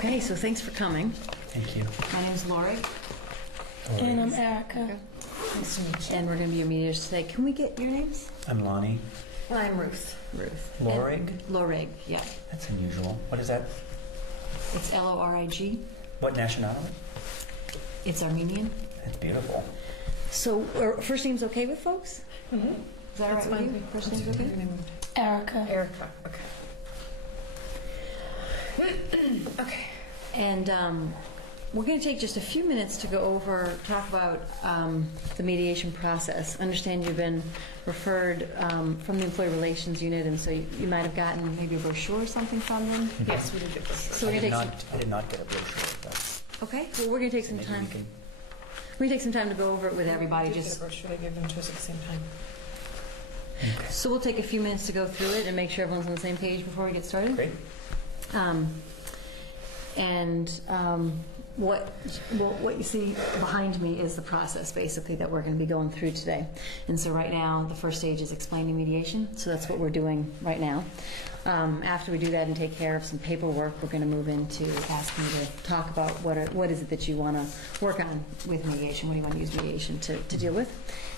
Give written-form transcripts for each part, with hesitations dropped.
Okay, so thanks for coming. Thank you. My name is Lori. And I'm Erica. Nice to meet you. And we're going to be your mediators today. Can we get your names? I'm Lonnie. And I'm Ruth. Lorig? Lorig, yeah. That's unusual. What is that? It's L-O-R-I-G. What nationality? It's Armenian. That's beautiful. So, first name's okay with folks? Mm-hmm. Is that right with you? First name's okay? Erica. Erica. Okay. Okay. And we're going to take just a few minutes to go over, talk about the mediation process. I understand you've been referred from the Employee Relations Unit, and so you might have gotten maybe a brochure or something from them. Yes, we did get this. So we're going to take I did not get a brochure. But okay, well, we're going to take some maybe time. we can- We take some time to go over it with everybody. We did Just get a brochure. They gave them to us at the same time. Okay. so we'll take a few minutes to go through it and make sure everyone's on the same page before we get started. Great. What you see behind me is the process, basically, that we're going to be going through today. And so right now, the first stage is explaining mediation. So that's what we're doing right now. After we do that and take care of some paperwork, we're going to move into asking you to talk about what is it that you want to work on with mediation. What do you want to use mediation to deal with?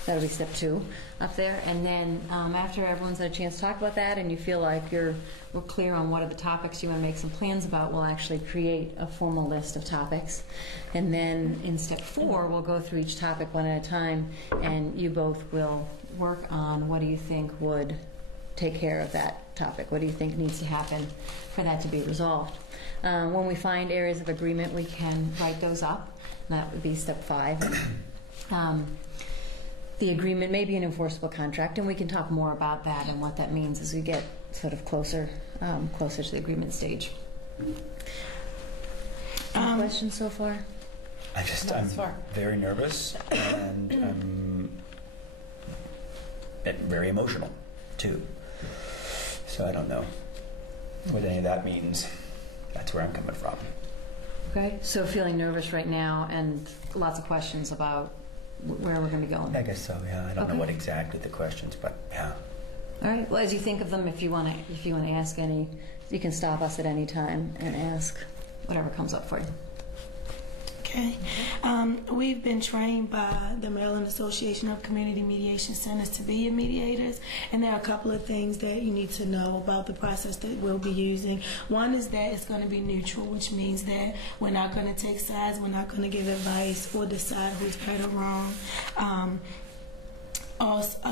That'll be step 2 up there. And then after everyone's had a chance to talk about that and you feel like we're clear on what are the topics you want to make some plans about, we'll actually create a formal list of topics. And then in step 4, we'll go through each topic one at a time, and you both will work on what do you think would take care of that topic. What do you think needs to happen for that to be resolved? When we find areas of agreement, we can write those up. That would be step 5. The agreement may be an enforceable contract, and we can talk more about that and what that means as we get sort of closer to the agreement stage. Any questions so far? I'm very nervous and very emotional too. So I don't know what any of that means. That's where I'm coming from. Okay, so feeling nervous right now and lots of questions about where we're going to be going. I guess so. Yeah. I don't know what exactly the questions, but yeah. All right. Well, as you think of them, if you want to ask any, you can stop us at any time and ask whatever comes up for you. Okay. We've been trained by the Maryland Association of Community Mediation Centers to be your mediators, and there are a couple of things that you need to know about the process that we'll be using. One is that it's going to be neutral, which means that we're not going to take sides, we're not going to give advice or decide who's right or wrong.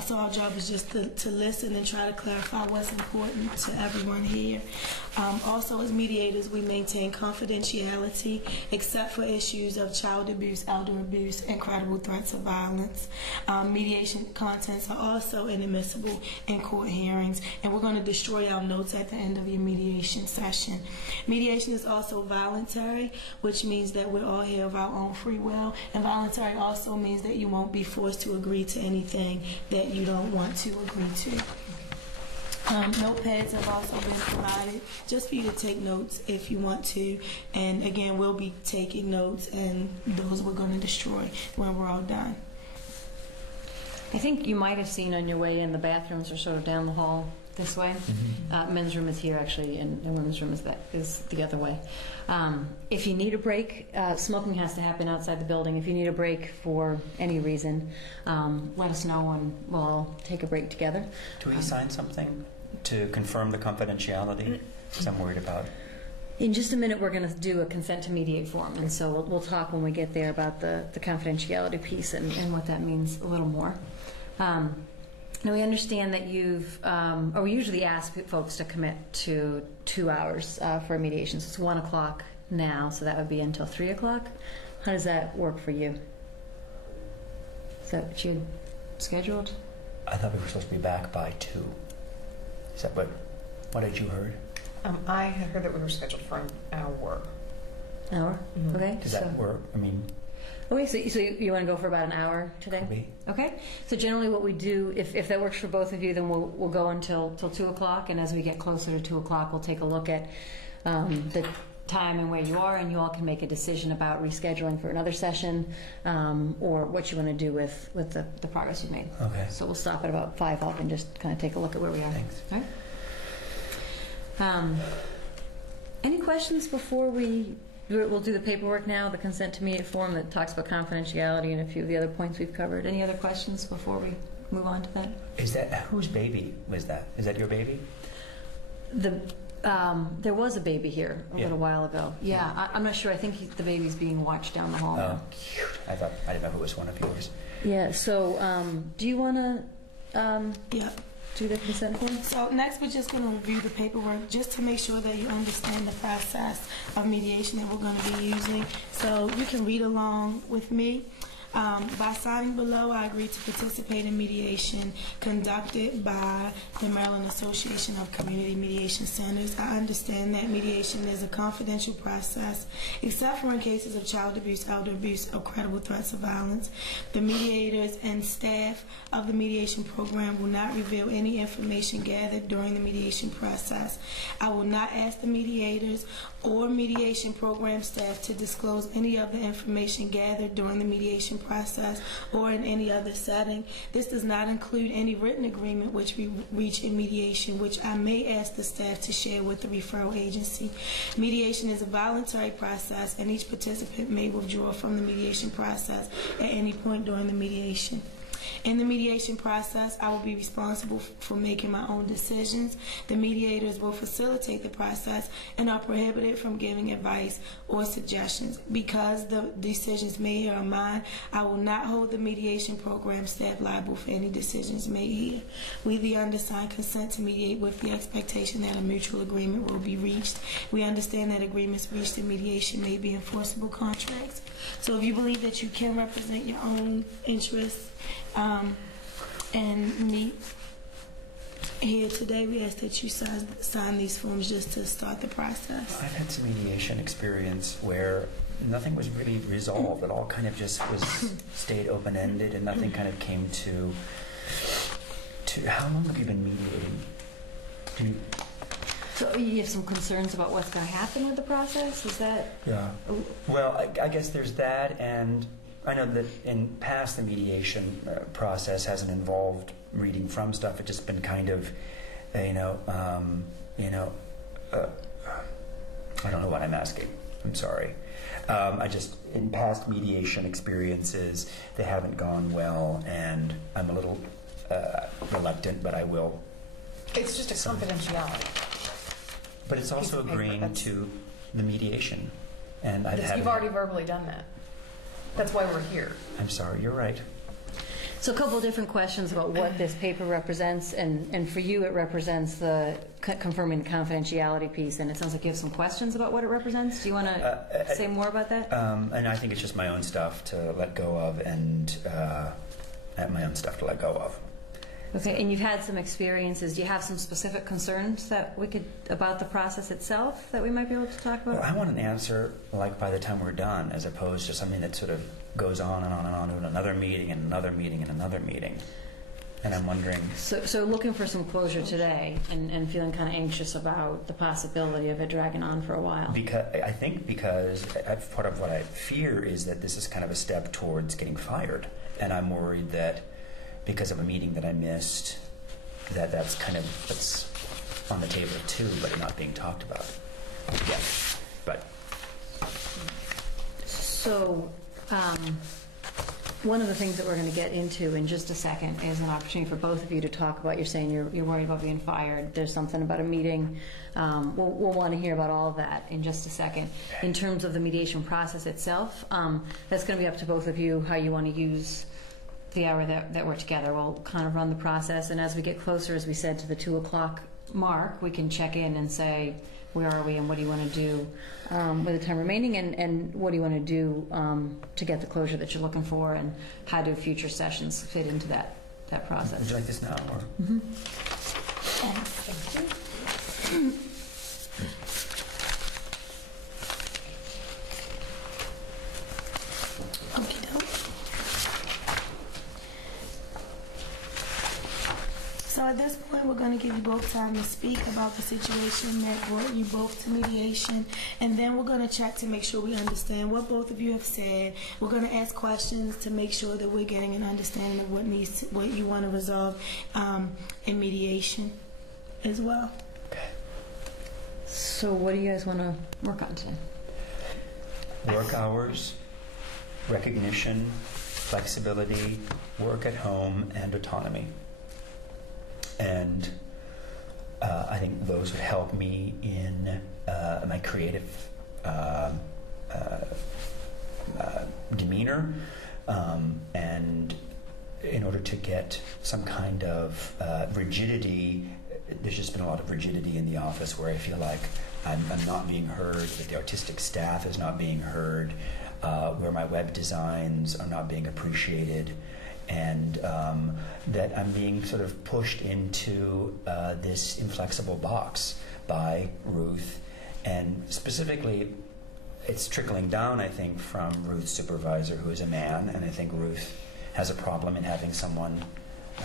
So our job is just to listen and try to clarify what's important to everyone here. Also, as mediators, we maintain confidentiality except for issues of child abuse, elder abuse, and credible threats of violence. Mediation contents are also inadmissible in court hearings, and we're going to destroy our notes at the end of your mediation session. Mediation is also voluntary, which means that we're all here of our own free will, and voluntary also means that you won't be forced to agree to anything that you don't want to agree to. Notepads have also been provided just for you to take notes if you want to. And again, we'll be taking notes, and those we're going to destroy when we're all done. I think you might have seen on your way in, the bathrooms are sort of down the hall this way. Mm-hmm. Men's room is here, actually, and women's room is the other way. If you need a break, smoking has to happen outside the building. If you need a break for any reason, let us know, and we'll all take a break together. Do we sign something to confirm the confidentiality? Because I'm worried about. In just a minute, we're going to do a consent to mediate form, and so we'll talk when we get there about the confidentiality piece and what that means a little more. Now, we understand that or we usually ask folks to commit to 2 hours for a mediation. So it's 1 o'clock now, so that would be until 3 o'clock. How does that work for you? Is that what you had scheduled? I thought we were supposed to be back by 2. Is that what had you heard? I had heard that we were scheduled for an hour. Hour? Mm-hmm. Okay. Does that work? I mean... Okay, so you want to go for about an hour today? Could be. Okay. So generally what we do, if that works for both of you, then we'll go until 2 o'clock, and as we get closer to 2 o'clock, we'll take a look at the time and where you are, and you all can make a decision about rescheduling for another session or what you want to do with the progress you've made. Okay. So we'll stop at about 5 o'clock and just kind of take a look at where we are. Thanks. All right. Any questions before we'll do the paperwork now, the consent to mediate form that talks about confidentiality and a few of the other points we've covered. Any other questions before we move on to that? Is that, whose baby was that? Is that your baby? There was a baby here a Yeah. little while ago. Yeah, I'm not sure. I think the baby's being watched down the hall Oh, now. cute. I didn't know if it was one of yours. Yeah, so do you want to Yeah. do the consent form? So next, we're just going to review the paperwork just to make sure that you understand the process of mediation that we're going to be using. So you can read along with me. By signing below, I agree to participate in mediation conducted by the Maryland Association of Community Mediation Centers. I understand that mediation is a confidential process, except for in cases of child abuse, elder abuse, or credible threats of violence. The mediators and staff of the mediation program will not reveal any information gathered during the mediation process. I will not ask the mediators or mediation program staff to disclose any of the information gathered during the mediation process or in any other setting. This does not include any written agreement which we reach in mediation, which I may ask the staff to share with the referral agency. Mediation is a voluntary process, and each participant may withdraw from the mediation process at any point during the mediation. In the mediation process, I will be responsible for making my own decisions. The mediators will facilitate the process and are prohibited from giving advice or suggestions. Because the decisions made here are mine, I will not hold the mediation program staff liable for any decisions made here. We, the undersigned, consent to mediate with the expectation that a mutual agreement will be reached. We understand that agreements reached in mediation may be enforceable contracts. So if you believe that you can represent your own interests and meet here today, we ask that you sign these forms just to start the process. I've had some mediation experience where nothing was really resolved. It all kind of just stayed open-ended, and nothing kind of came to. How long have you been mediating? So you have some concerns about what's going to happen with the process? Is that? Yeah. Well, I guess there's that, and I know that in past the mediation process hasn't involved reading from stuff. It's just been kind of, I don't know what I'm asking. I'm sorry. In past mediation experiences, they haven't gone well, and I'm a little reluctant, but I will. It's just a confidentiality. But it's also agreeing to the mediation, and I've had. You've already verbally done that. That's why we're here. I'm sorry. You're right. So a couple of different questions about what this paper represents, and for you it represents the confirming the confidentiality piece, and it sounds like you have some questions about what it represents. Do you want to say more about that? And I think it's just my own stuff to let go of, and my own stuff to let go of. Okay, and you've had some experiences. Do you have some specific concerns that about the process itself that we might be able to talk about? Well, I want an answer like by the time we're done, as opposed to something that sort of goes on and on and on to another meeting and another meeting and another meeting. And I'm wondering. So looking for some closure today, and feeling kind of anxious about the possibility of it dragging on for a while. Because part of what I fear is that this is kind of a step towards getting fired, and I'm worried that because of a meeting that I missed, that's on the table too, but not being talked about yet. But so. One of the things that we're going to get into in just a second is an opportunity for both of you to talk about. You're saying you're worried about being fired. There's something about a meeting. We'll want to hear about all of that in just a second. In terms of the mediation process itself, that's going to be up to both of you how you want to use the hour that we're together. We'll kind of run the process, and as we get closer, as we said, to the 2 o'clock mark, we can check in and say, where are we and what do you want to do with the time remaining, and what do you want to do to get the closure that you're looking for, and how do future sessions fit into that process? would you like this now? Or? Mm-hmm. Thank you. So at this point, we're going to give you both time to speak about the situation that brought you both to mediation, and then we're going to check to make sure we understand what both of you have said. We're going to ask questions to make sure that we're getting an understanding of what you want to resolve in mediation as well. Okay. So what do you guys want to work on today? Work hours, recognition, flexibility, work at home, and autonomy. And I think those would help me in my creative demeanor, and in order to get some kind of rigidity. There's just been a lot of rigidity in the office where I feel like I'm not being heard, that the artistic staff is not being heard, where my web designs are not being appreciated, and that I'm being sort of pushed into this inflexible box by Ruth. And specifically, it's trickling down, I think, from Ruth's supervisor, who is a man, and I think Ruth has a problem in having someone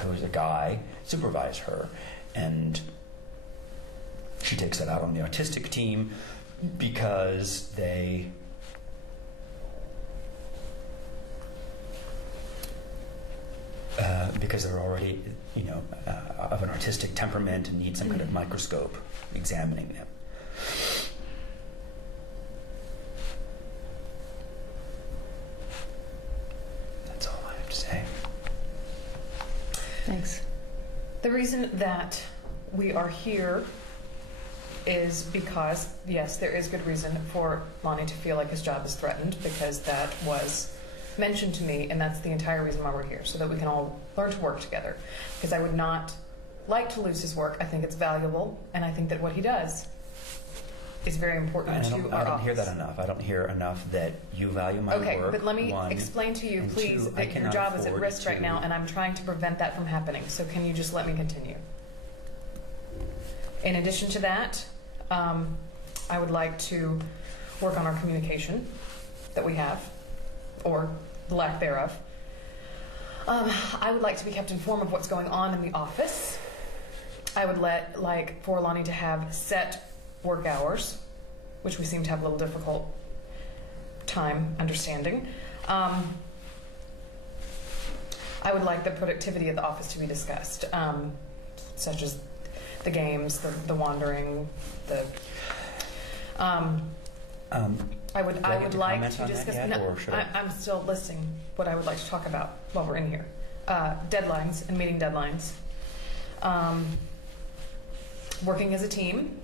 who is a guy supervise her. And she takes that out on the artistic team because they because they're already, of an artistic temperament and need some kind of microscope examining them. That's all I have to say. Thanks. The reason that we are here is because, yes, there is good reason for Lonnie to feel like his job is threatened, because that was mentioned to me, and that's the entire reason why we're here, so that we can all learn to work together. Because I would not like to lose his work. I think it's valuable, and I think that what he does is very important to our office. I don't hear that enough. I don't hear enough that you value my work. Okay, but let me explain to you, please, that your job is at risk right now, and I'm trying to prevent that from happening. So can you just let me continue? In addition to that, I would like to work on our communication that we have, or the lack thereof. I would like to be kept informed of what's going on in the office. I would like for Lonnie to have set work hours, which we seem to have a little difficult time understanding. I would like the productivity of the office to be discussed, such as the games, the wandering, the. I would like to discuss. I'm still listing what I would like to talk about while we're in here. Deadlines and meeting deadlines. Working as a team.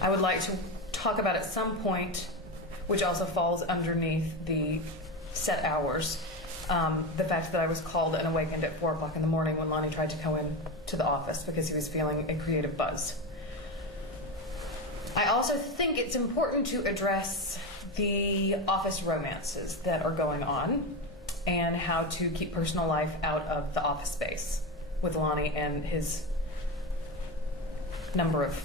I would like to talk about at some point, which also falls underneath the set hours, the fact that I was called and awakened at 4 o'clock in the morning when Lonnie tried to go in to the office because he was feeling a creative buzz. I also think it's important to address the office romances that are going on and how to keep personal life out of the office space with Lonnie and his number of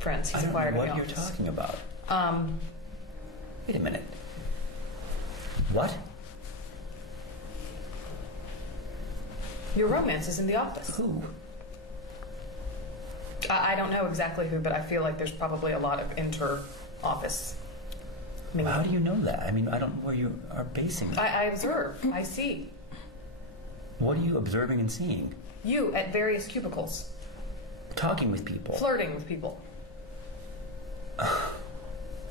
friends he's acquired in the office. I don't know what you're talking about. Wait a minute. What? Your romances in the office. Who? I don't know exactly who, but I feel like there's probably a lot of inter-office. Well, how do you know that? I mean, I don't know where you are basing that. I observe. I see. What are you observing and seeing? You at various cubicles. Talking with people. Flirting with people.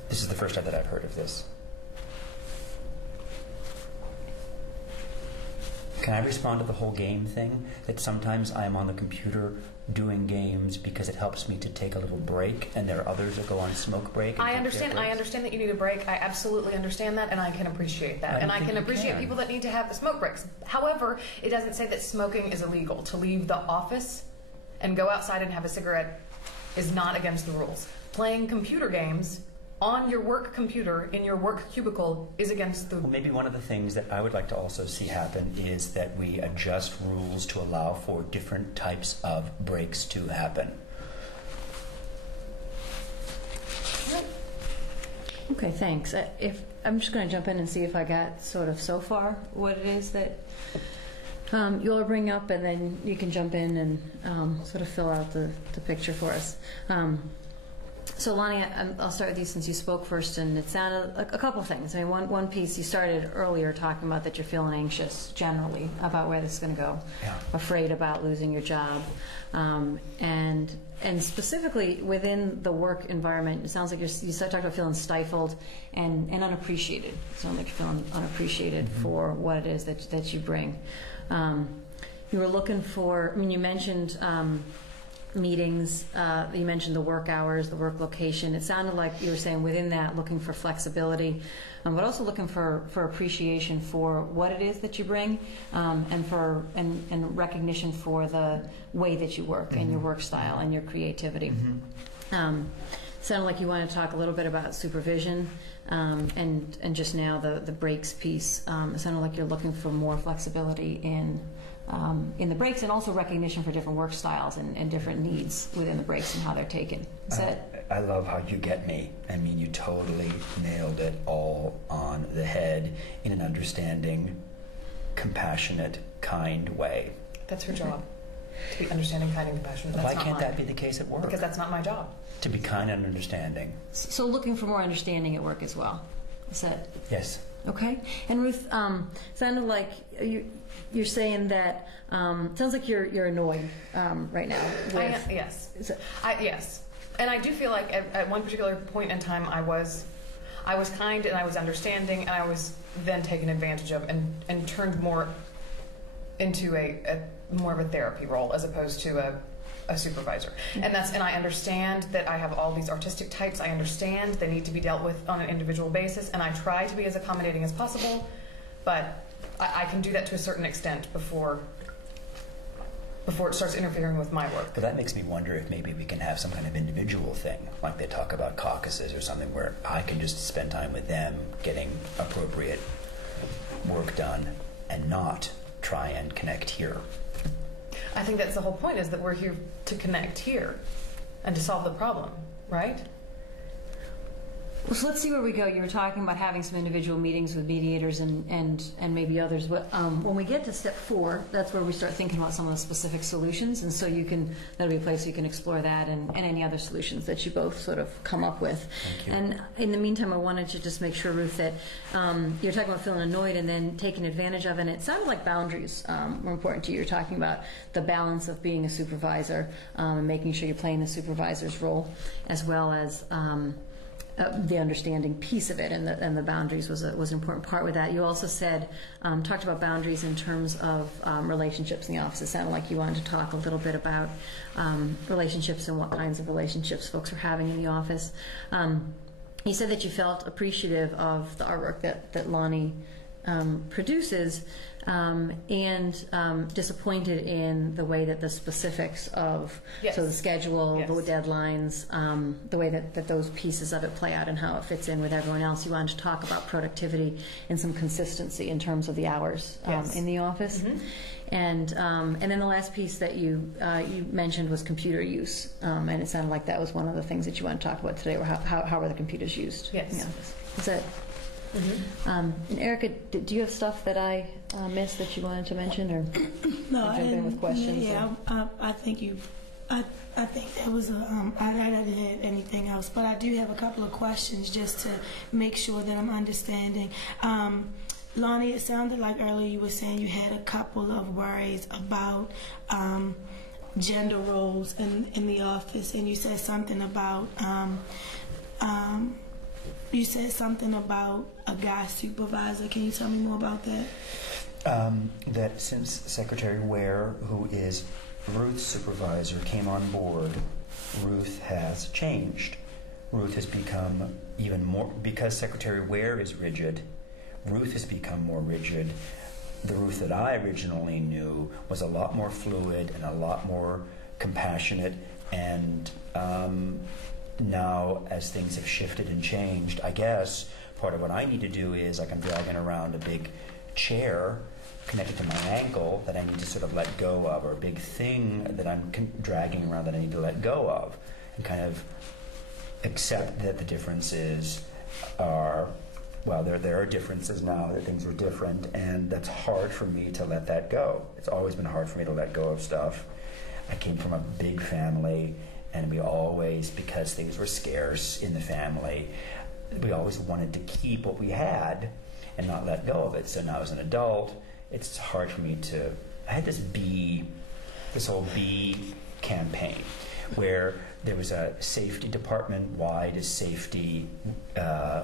This is the first time that I've heard of this. Can I respond to the whole game thing? That sometimes I'm on the computer doing games because it helps me to take a little break, and there are others that go on smoke break. I understand that you need a break. I absolutely understand that, and I can appreciate that. And I can appreciate people that need to have the smoke breaks. However, it doesn't say that smoking is illegal. To leave the office and go outside and have a cigarette is not against the rules. Playing computer games on your work computer in your work cubicle is against the... Well, maybe one of the things that I would like to also see happen is that we adjust rules to allow for different types of breaks to happen. Okay, thanks. I'm just going to jump in and see if I got sort of so far what it is that you all bring up, and then you can jump in and sort of fill out the picture for us. So Lonnie, I'll start with you since you spoke first, and it sounded like a couple things. I mean, one piece, you started earlier talking about that you're feeling anxious generally about where this is going to go, afraid about losing your job, and specifically within the work environment, it sounds like you talked about feeling stifled and unappreciated. It sounds like you're feeling unappreciated for what it is that you bring. You were looking for, I mean, you mentioned meetings, you mentioned the work hours, the work location. It sounded like you were saying within that looking for flexibility, but also looking for appreciation for what it is that you bring, and recognition for the way that you work and your work style and your creativity. Sounded like you wanted to talk a little bit about supervision, and just now the breaks piece. It sounded like you're looking for more flexibility in the breaks, and also recognition for different work styles and different needs within the breaks and how they're taken. Is that? I love how you get me. I mean, you totally nailed it all on the head in an understanding, compassionate, kind way. That's her job, to be understanding, kind, and compassionate. Why can't that be the case at work? Because that's not my job. To be kind and understanding. So looking for more understanding at work as well. Is that? Yes. Okay. And Ruth, sounded like you're saying that, sounds like you're annoyed right now. Yes. Yes. And I do feel like at one particular point in time I was kind and I was understanding, and I was then taken advantage of and turned more into a more of a therapy role as opposed to a supervisor. And I understand that I have all these artistic types. I understand they need to be dealt with on an individual basis, and I try to be as accommodating as possible, but I can do that to a certain extent before it starts interfering with my work. But that makes me wonder if maybe we can have some kind of individual thing, like they talk about caucuses or something, where I can just spend time with them getting appropriate work done and not try and connect here. I think that's the whole point, is that we're here to connect here and to solve the problem, right? Well, so let's see where we go. You were talking about having some individual meetings with mediators and maybe others. But when we get to step 4, that's where we start thinking about some of the specific solutions. And so that'll be a place you can explore that and any other solutions that you both sort of come up with. Thank you. And in the meantime, I wanted to just make sure, Ruth, that you're talking about feeling annoyed and then taking advantage of it. And it sounded like boundaries were important to you. You're talking about the balance of being a supervisor and making sure you're playing the supervisor's role, as well as the understanding piece of it, and the boundaries was an important part with that. You also said, talked about boundaries in terms of relationships in the office. It sounded like you wanted to talk a little bit about relationships and what kinds of relationships folks are having in the office. You said that you felt appreciative of the artwork that Lonnie produces, and disappointed in the way that the specifics of so the schedule, the deadlines, the way that those pieces of it play out and how it fits in with everyone else. You wanted to talk about productivity and some consistency in terms of the hours in the office. And then the last piece that you mentioned was computer use, and it sounded like that was one of the things that you want to talk about today, or how are the computers used in the office. Is that? And Erica, do you have stuff that I missed that you wanted to mention, or no? I jump in with questions? Yeah, I think you. I think there was I didn't have anything else, but I do have a couple of questions just to make sure that I'm understanding. Lonnie, it sounded like earlier you were saying you had a couple of worries about gender roles in the office, and you said something about a guy supervisor. Can you tell me more about that? That since Secretary Ware, who is Ruth's supervisor, came on board, Ruth has changed. Ruth has become even more, because Secretary Ware is rigid, Ruth has become more rigid. The Ruth that I originally knew was a lot more fluid and a lot more compassionate, and now as things have shifted and changed, I guess part of what I need to do is, like, I'm dragging around a big chair connected to my ankle that I need to sort of let go of, or a big thing that I'm dragging around that I need to let go of, and kind of accept that the differences are, well, there are differences now, that things are different, and that's hard for me to let that go. It's always been hard for me to let go of stuff. I came from a big family, and we always, because things were scarce in the family, we always wanted to keep what we had and not let go of it. So now as an adult, it's hard for me to, I had this whole B campaign where there was a safety department-wide safety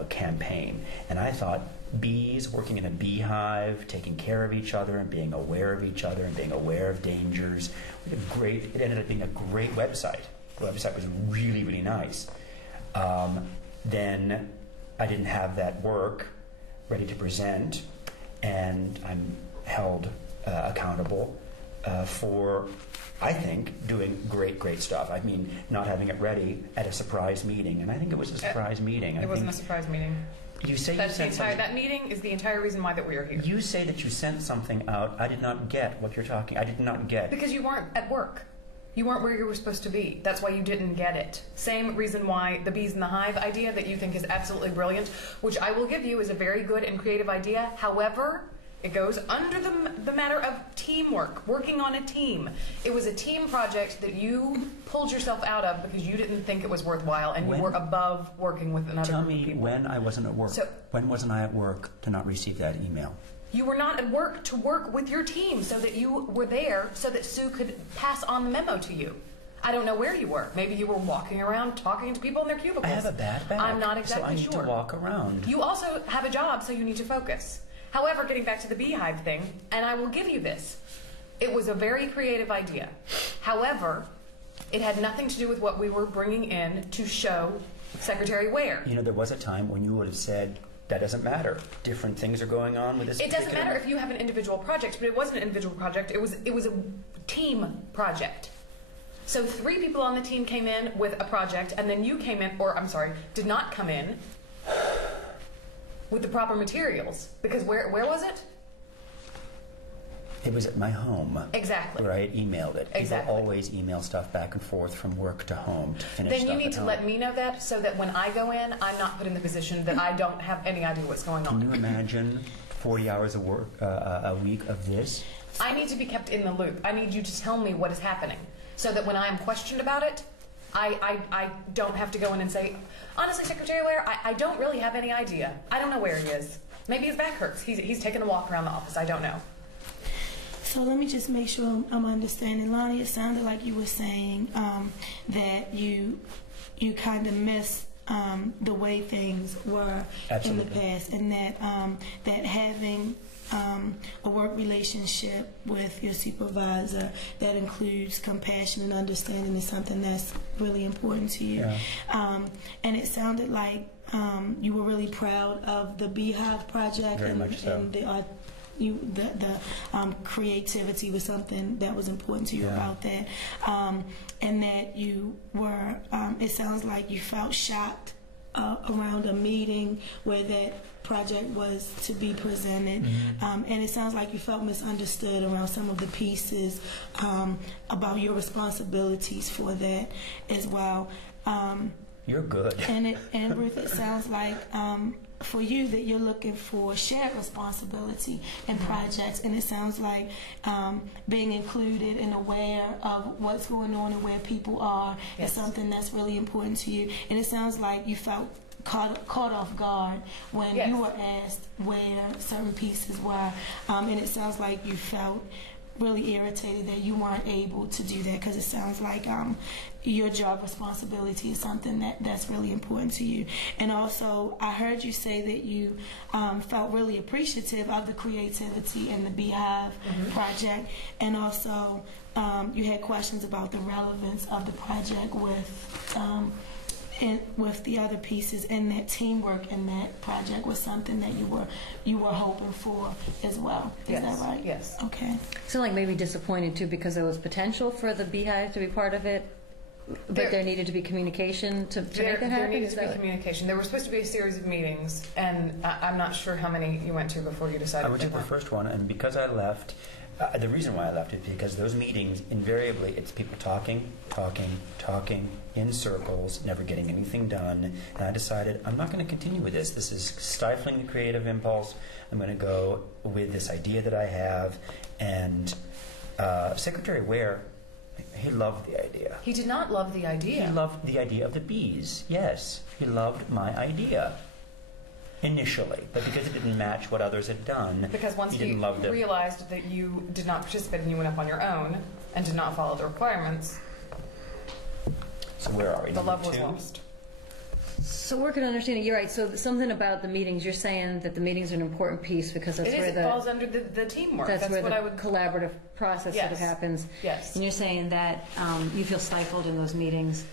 campaign. And I thought bees working in a beehive, taking care of each other and being aware of each other and being aware of dangers, it ended up being a great website. The website was really, really nice. Then I didn't have that work ready to present, and I'm held accountable for, I think, doing great stuff. I mean, not having it ready at a surprise meeting, and I think it was a surprise meeting. It wasn't a surprise meeting. You say That's you sent something. that meeting is the entire reason why that we are here. You say that you sent something out. I did not get what you're talking. I did not get. Because you weren't at work. You weren't where you were supposed to be. That's why you didn't get it. Same reason why the bees in the hive idea that you think is absolutely brilliant, which I will give you is a very good and creative idea. However, it goes under the matter of teamwork, working on a team. It was a team project that you pulled yourself out of because you didn't think it was worthwhile and you were above working with another Tell group of me people. when I wasn't at work. So, when wasn't I at work to not receive that email? you were not at work to work with your team so that you were there so that Sue could pass on the memo to you. I don't know where you were. Maybe you were walking around talking to people in their cubicles. I have a bad back. I'm not exactly so I need sure. to walk around. You also have a job, so you need to focus. However, getting back to the beehive thing, and I will give you this, it was a very creative idea. However, it had nothing to do with what we were bringing in to show Secretary Ware. You know, there was a time when you would have said, that doesn't matter. Different things are going on with this. It doesn't matter if you have an individual project, but it wasn't an individual project. It was a team project. So 3 people on the team came in with a project, and then you came in, or I'm sorry, did not come in with the proper materials. Because where was it? It was at my home. Exactly. Where I emailed it. Exactly. People always email stuff back and forth from work to home to finish Then stuff you need at to home. let me know that so that when I go in, I'm not put in the position that I don't have any idea what's going on. Can you imagine 40 hours of work a week of this? I need to be kept in the loop. I need you to tell me what is happening so that when I am questioned about it, I don't have to go in and say, honestly, Secretary Ware, I don't really have any idea. I don't know where he is. Maybe his back hurts. He's taking a walk around the office. I don't know. So let me just make sure I'm understanding. Lonnie, it sounded like you were saying that you kind of miss the way things were Absolutely. in the past, and that having a work relationship with your supervisor that includes compassion and understanding is something that's really important to you. Yeah. And it sounded like you were really proud of the Beehive project. Very and, much so. and the creativity was something that was important to you about that, and that you were. It sounds like you felt shocked around a meeting where that project was to be presented, and it sounds like you felt misunderstood around some of the pieces about your responsibilities for that as well. You're good. And Ruth, it sounds like for you that you're looking for shared responsibility in projects, and it sounds like being included and aware of what's going on and where people are is something that's really important to you. And it sounds like you felt caught off guard when you were asked where certain pieces were, and it sounds like you felt really irritated that you weren't able to do that, because it sounds like your job responsibility is something that's really important to you. And also, I heard you say that you felt really appreciative of the creativity in the Beehive project, and also you had questions about the relevance of the project with the other pieces, and that teamwork in that project was something that you were hoping for as well. Is that right? Yes. Okay. So like maybe disappointed too because there was potential for the Beehive to be part of it, but there needed to be communication to make that happen? There needed to be communication. There was supposed to be a series of meetings, and I'm not sure how many you went to before you decided. I went to the first one, and because I left, the reason why I left is because those meetings, invariably, it's people talking in circles, never getting anything done. And I decided, I'm not going to continue with this. This is stifling the creative impulse. I'm going to go with this idea that I have. And Secretary Ware, He loved the idea. He did not love the idea. He loved the idea of the bees. Yes, he loved my idea initially, but because it didn't match what others had done, Because once he he didn't love the. realized that you did not participate and you went up on your own and did not follow the requirements, So where are we? the Number love was 2? lost. So working on understanding, you're right. So something about the meetings, you're saying that the meetings are an important piece because that's It is. where It falls under the teamwork. that's where what the I would. collaborative process sort of Yes. happens. Yes. And you're saying that you feel stifled in those meetings,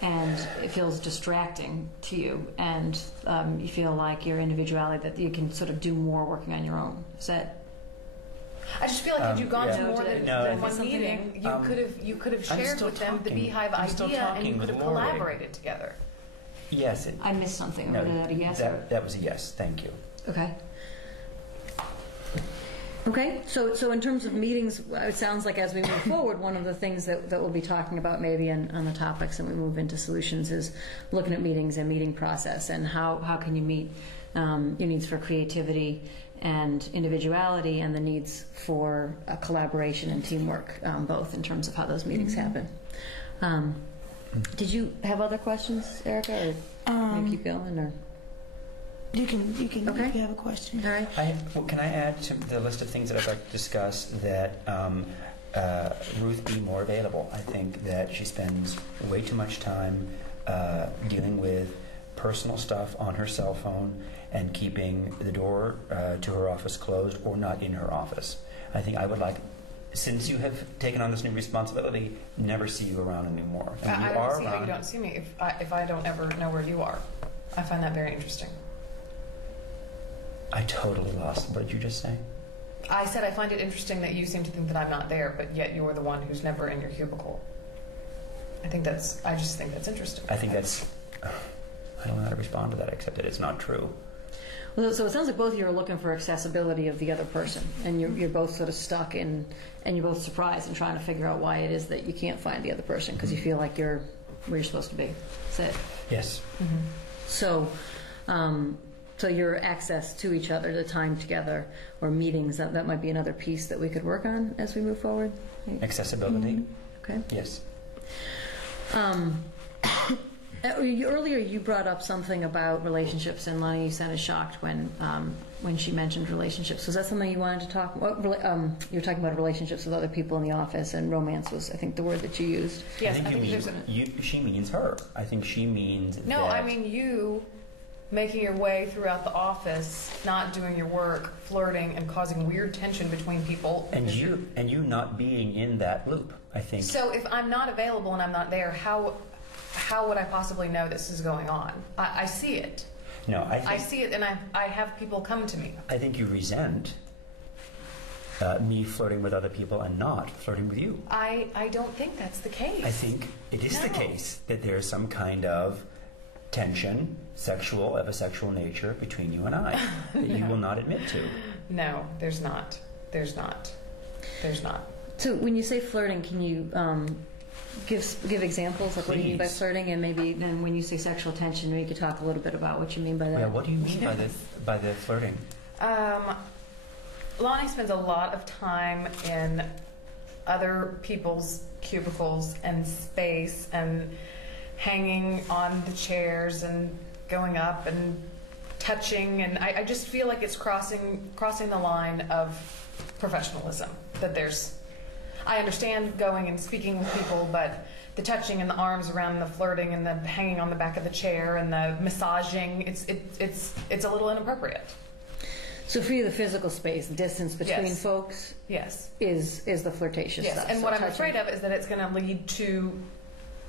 and it feels distracting to you, and you feel like your individuality, that you can sort of do more working on your own. Is that? I just feel like had you gone yeah. to more than, No, than I one think- meeting, you could have I'm shared still with them the talking. beehive I'm still idea, and talking you with could have Lori. collaborated together. Yes. I missed something. No, Was that a yes? or- that was a yes. Thank you. Okay. Okay, so in terms of meetings, it sounds like as we move forward, one of the things that we'll be talking about maybe on the topics and we move into solutions is looking at meetings and meeting process and how can you meet your needs for creativity and individuality and the needs for collaboration and teamwork, both in terms of how those meetings happen. Did you have other questions, Erica, or maybe keep going? Or? You can Okay. if you have a question. All right. Can I add to the list of things that I'd like to discuss that Ruth be more available? I think that she spends way too much time dealing with personal stuff on her cell phone and keeping the door to her office closed or not in her office. I think I would like, since you have taken on this new responsibility, never see you around anymore. And I you don't are see how around. you don't see me if I don't ever know where you are. I find that very interesting. I totally lost. What did you just say? I said I find it interesting that you seem to think that I'm not there, but yet you're the one who's never in your cubicle. I just think that's interesting. I think that's. I don't know how to respond to that except that it's not true. Well, so it sounds like both of you are looking for accessibility of the other person, and you're both sort of stuck in, and you're both surprised and trying to figure out why it is that you can't find the other person because you feel like you're where you're supposed to be. That's it. Yes. Mm-hmm. So, so your access to each other, the time together, or meetings, that might be another piece that we could work on as we move forward. Accessibility. Okay. Yes. Earlier you brought up something about relationships, and Lonnie, you sounded shocked when she mentioned relationships. Was that something you wanted to talk about? You were talking about relationships with other people in the office, and romance was, I think, the word that you used. Yes, I think she means her. I think she means No, that. I mean you making your way throughout the office, not doing your work, flirting, and causing weird tension between people. And you not being in that loop, I think. So if I'm not available and I'm not there, how would I possibly know this is going on? I see it. No, I see it, and I have people come to me. I think you resent me flirting with other people and not flirting with you. I don't think that's the case. I think it is the No. case that there is some kind of tension, of a sexual nature, between you and I that you will not admit to. No, there's not. There's not. There's not. So when you say flirting, can you give examples? Like what do you mean by Please. flirting? And maybe then when you say sexual tension, maybe you could talk a little bit about what you mean by that. Yeah, what do you mean by the flirting? Lonnie spends a lot of time in other people's cubicles and space and hanging on the chairs and going up and touching, and I just feel like it's crossing the line of professionalism. I understand going and speaking with people, but the touching and the arms around the flirting and the hanging on the back of the chair and the massaging, it's a little inappropriate. So for you, the physical space, the distance between Yes. folks, Yes. is the flirtatious Yes, stuff. and So what I'm touching. afraid of is that it's going to lead to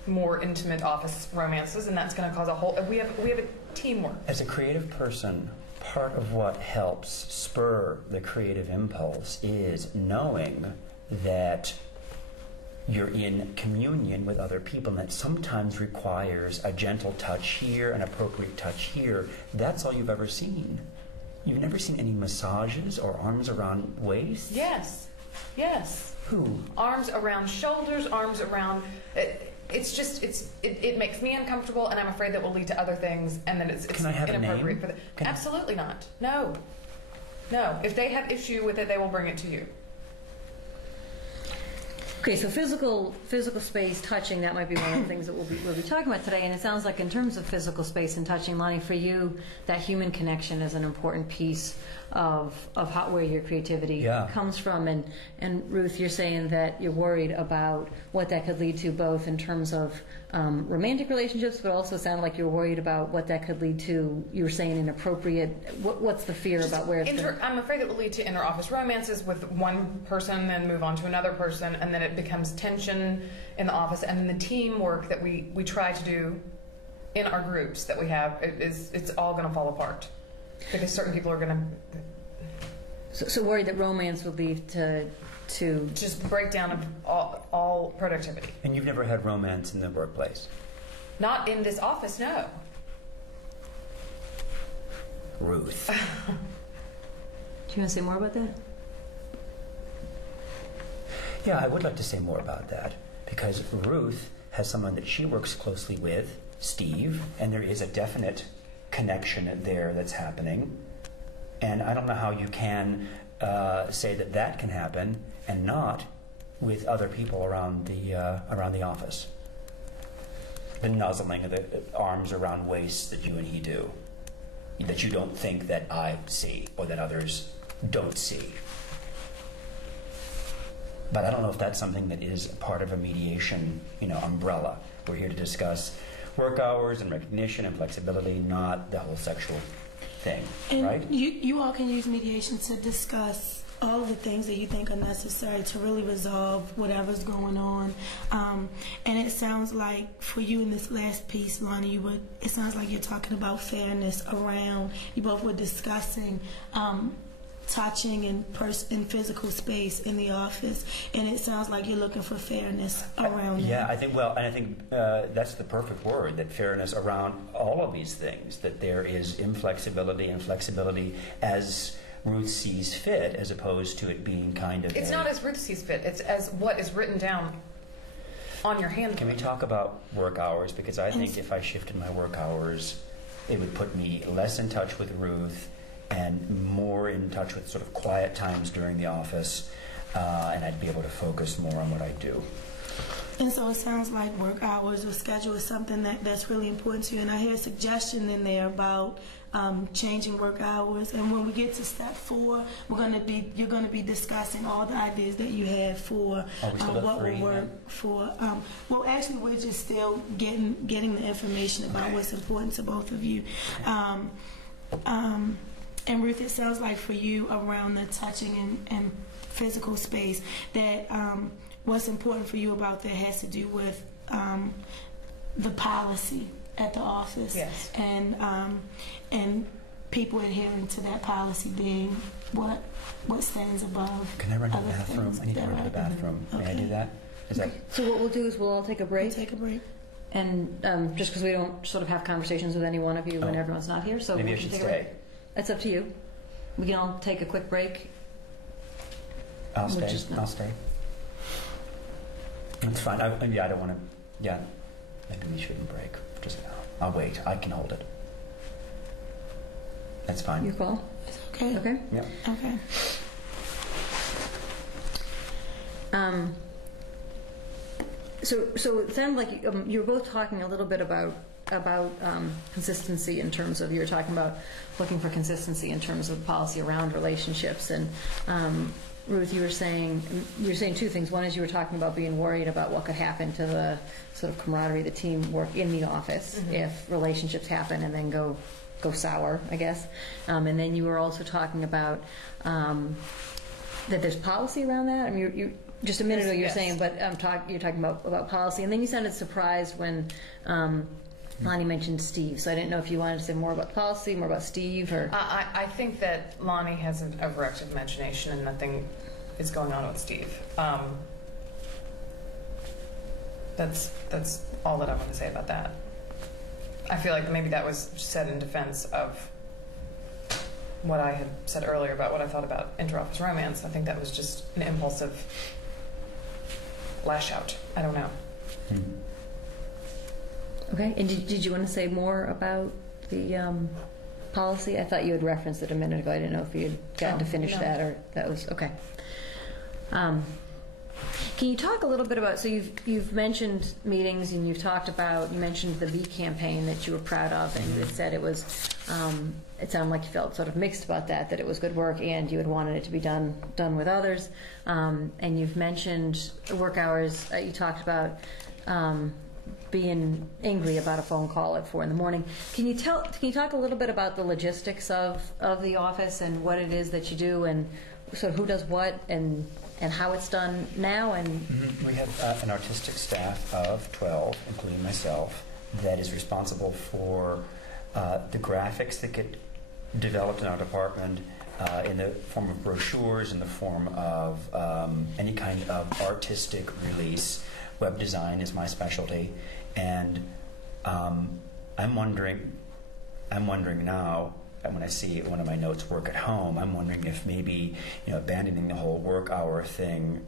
more intimate office romances, and that's going to cause a whole. We have a teamwork. As a creative person, part of what helps spur the creative impulse is knowing that you're in communion with other people, and that sometimes requires a gentle touch here, an appropriate touch here. That's all you've ever seen. You've never seen any massages or arms around waists? Yes, yes. Who? Arms around shoulders, arms around. It makes me uncomfortable, and I'm afraid that will lead to other things, and then it's Can I have a inappropriate name? for the. Absolutely not. No. If they have issue with it, they will bring it to you. Okay, so physical space, touching, that might be one of the things that we'll be talking about today. And it sounds like in terms of physical space and touching, Lonnie, for you, that human connection is an important piece of where your creativity comes from. And Ruth, you're saying that you're worried about what that could lead to, both in terms of romantic relationships, but also sounded like you're worried about what that could lead to. You were saying inappropriate. What's the fear about where it's going? I'm afraid it will lead to inter-office romances with one person, then move on to another person, and then it becomes tension in the office. And then the teamwork that we try to do in our groups that we have, it's all going to fall apart because certain people are going to. So worried that romance will lead to just breakdown of all productivity. And you've never had romance in the workplace? Not in this office, no. Ruth. Do you want to say more about that? Yeah, I would like to say more about that, because Ruth has someone that she works closely with, Steve, and there is a definite connection there that's happening. And I don't know how you can say that can happen and not with other people around the office. The nuzzling of the arms around waists that you and he do, that you don't think that I see or that others don't see. But I don't know if that's something that is part of a mediation, umbrella. We're here to discuss work hours and recognition and flexibility, not the whole sexual thing, and right? You all can use mediation to discuss all of the things that you think are necessary to really resolve whatever's going on. And it sounds like for you in this last piece, Lonnie, it sounds like you're talking about fairness around, you both were discussing touching in physical space in the office, and it sounds like you're looking for fairness around that. Yeah, I think that's the perfect word, that fairness around all of these things, that there is inflexibility and flexibility as Ruth sees fit, as opposed to it being kind of It's not as Ruth sees fit, it's as what is written down on your handbook. Can we talk about work hours? Because I think if I shifted my work hours, it would put me less in touch with Ruth and more in touch with sort of quiet times during the office, and I'd be able to focus more on what I do. And so it sounds like work hours or schedule is something that's really important to you. And I hear a suggestion in there about changing work hours. And when we get to step 4, you're going to be discussing all the ideas that you have for what will work for. Well, actually, we're just still getting the information about what's important to both of you. And Ruth, it sounds like for you around the touching and physical space that what's important for you about that has to do with the policy at the office. Yes. And people adhering to that policy being what stands above. Can I run to the bathroom? things. I need to run to the bathroom. May I do that? So what we'll do is we'll all take a break. We'll take a break. And just because we don't sort of have conversations with any one of you when everyone's not here, so maybe we I can should take a break. stay. That's up to you. We can all take a quick break. I'll stay. I'll stay. It's fine. I don't want to. Yeah, maybe we shouldn't break. Just I'll wait. I can hold it. That's fine. Your call. Okay. Okay. Yeah. Okay. So it sounded like you were both talking a little bit about consistency in terms of, you were talking about looking for consistency in terms of policy around relationships. And Ruth, you were saying two things. One is you were talking about being worried about what could happen to the sort of camaraderie, the teamwork in the office if relationships happen and then go sour, I guess. And then you were also talking about that there's policy around that. I mean, you just a minute ago you were saying, but you're talking about policy, and then you sounded surprised when Lonnie mentioned Steve. So I didn't know if you wanted to say more about policy, more about Steve, or. I think that Lonnie has an overactive imagination and nothing is going on with Steve. That's all that I want to say about that. I feel like maybe that was said in defense of what I had said earlier about what I thought about interoffice romance. I think that was just an impulsive lash out. I don't know. Okay, and did you want to say more about the policy? I thought you had referenced it a minute ago. I didn't know if you had gotten to finish that, or that was okay. Can you talk a little bit about, so you've mentioned meetings and you mentioned the Be campaign that you were proud of, and you had said it was, it sounded like you felt sort of mixed about that it was good work and you had wanted it to be done with others. And you've mentioned work hours. You talked about being angry about a phone call at 4 a.m. Can you talk a little bit about the logistics of the office and what it is that you do, and sort of who does what and how it's done now? And we have an artistic staff of 12, including myself, that is responsible for the graphics that get developed in our department in the form of brochures, in the form of any kind of artistic release. Web design is my specialty, and I'm wondering now, when I see one of my notes, work at home, I'm wondering if maybe, abandoning the whole work hour thing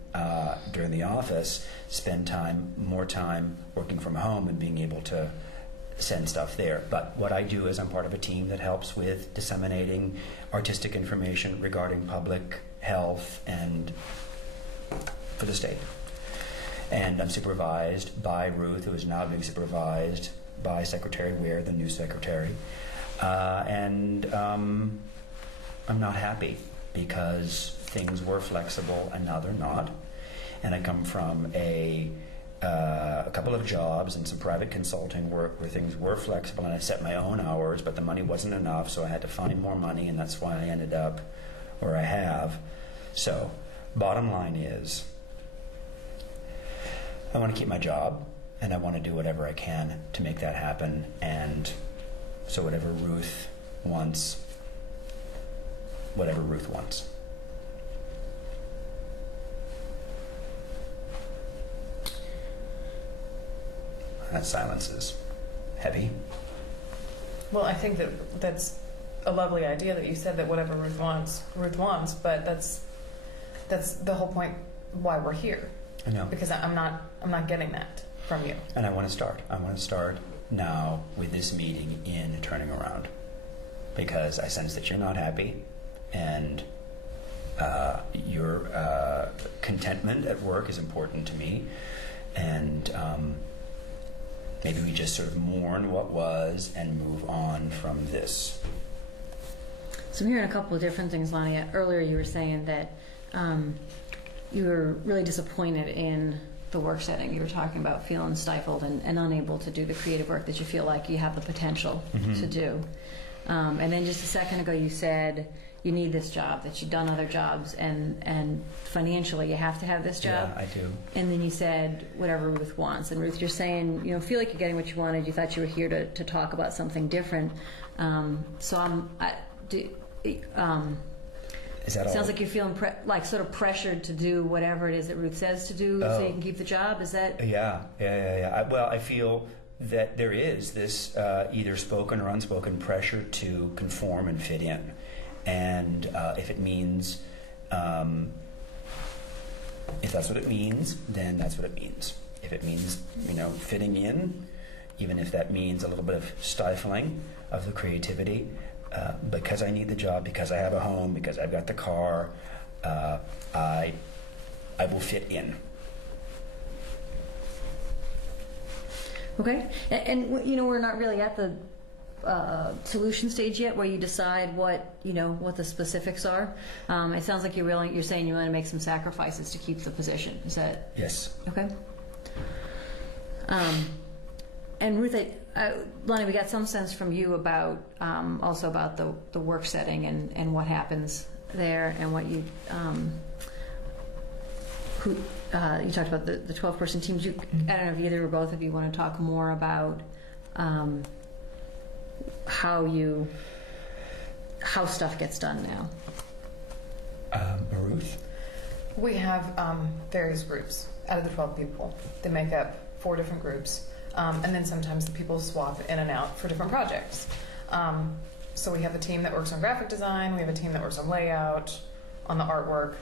during the office, spend more time working from home and being able to send stuff there. But what I do is I'm part of a team that helps with disseminating artistic information regarding public health and for the state. And I'm supervised by Ruth, who is now being supervised by Secretary Ware, the new secretary. And I'm not happy because things were flexible and now they're not. And I come from a couple of jobs and some private consulting work where things were flexible and I set my own hours, but the money wasn't enough, so I had to find more money, and that's why I ended up where I have. So, bottom line is, I want to keep my job, and I want to do whatever I can to make that happen. And so whatever Ruth wants. That silence is heavy. Well, I think that's a lovely idea that you said that whatever Ruth wants, but that's the whole point why we're here. I know. Because I'm not getting that from you. And I want to start. I want to start now with this meeting in turning around, because I sense that you're not happy, and your contentment at work is important to me, and maybe we just sort of mourn what was and move on from this. So I'm hearing a couple of different things, Lonnie. Earlier you were saying that you were really disappointed in the work setting. You were talking about feeling stifled and unable to do the creative work that you feel like you have the potential to do. And then just a second ago you said you need this job, that you've done other jobs, and financially you have to have this job. Yeah, I do. And then you said whatever Ruth wants. And Ruth, you're saying, feel like you're getting what you wanted. You thought you were here to talk about something different. So Is that all? Sounds like you're feeling sort of pressured to do whatever it is that Ruth says to do, so you can keep the job. Is that? Yeah. I feel that there is this either spoken or unspoken pressure to conform and fit in, and if it means, if that's what it means, then that's what it means. If it means, fitting in, even if that means a little bit of stifling of the creativity. Because I need the job, because I have a home, because I've got the car, I will fit in. Okay, and we're not really at the solution stage yet, where you decide what the specifics are. It sounds like you're saying you want to make some sacrifices to keep the position. Is that? Yes. Okay. And Ruth, Lonnie, we got some sense from you about also about the work setting and what happens there, and what you you talked about the 12-person teams. I don't know if either or both of you want to talk more about how stuff gets done now. Ruth? We have various groups out of the 12 people. They make up 4 different groups. And then sometimes the people swap in and out for different projects. So we have a team that works on graphic design, we have a team that works on layout, on the artwork.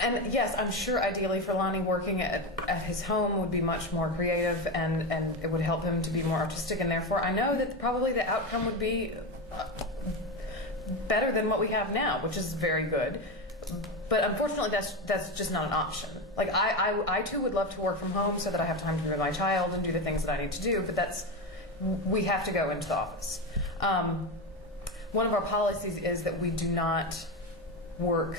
And yes, I'm sure ideally for Lonnie, working at his home would be much more creative, and it would help him to be more artistic, and therefore I know that probably the outcome would be better than what we have now, which is very good. But unfortunately, that's just not an option. Like, I too would love to work from home so that I have time to be with my child and do the things that I need to do, but we have to go into the office. One of our policies is that we do not work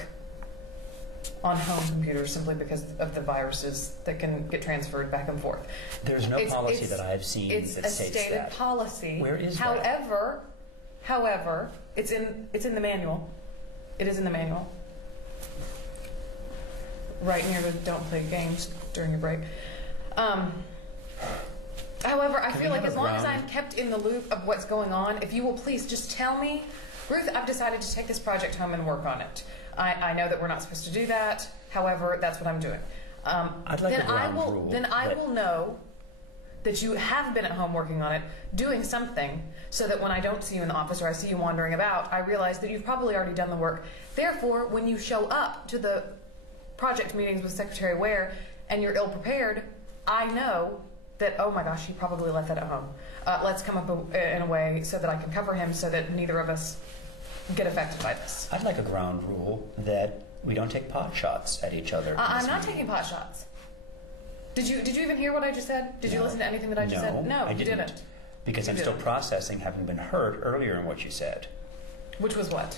on home computers simply because of the viruses that can get transferred back and forth. There's no policy that I've seen that states that. It's a stated policy. Where is that? However, it's in the manual. It is in the manual. Right near the don't play games during your break. However, I feel like as long as I'm kept in the loop of what's going on, if you will please just tell me, Ruth, I've decided to take this project home and work on it. I know that we're not supposed to do that. However, that's what I'm doing. I'd like then I will know that you have been at home working on it, doing something, so that when I don't see you in the office or I see you wandering about, I realize that you've probably already done the work. Therefore, when you show up to the project meetings with Secretary Ware and you're ill-prepared, I know that, oh my gosh, he probably left that at home. Let's come up in a way so that I can cover him so that neither of us get affected by this. I'd like a ground rule that we don't take pot shots at each other. I'm not taking pot shots. Did you even hear what I just said? Did you listen to anything that I just said? No, you didn't. Because I'm still processing having been hurt earlier in what you said. Which was what?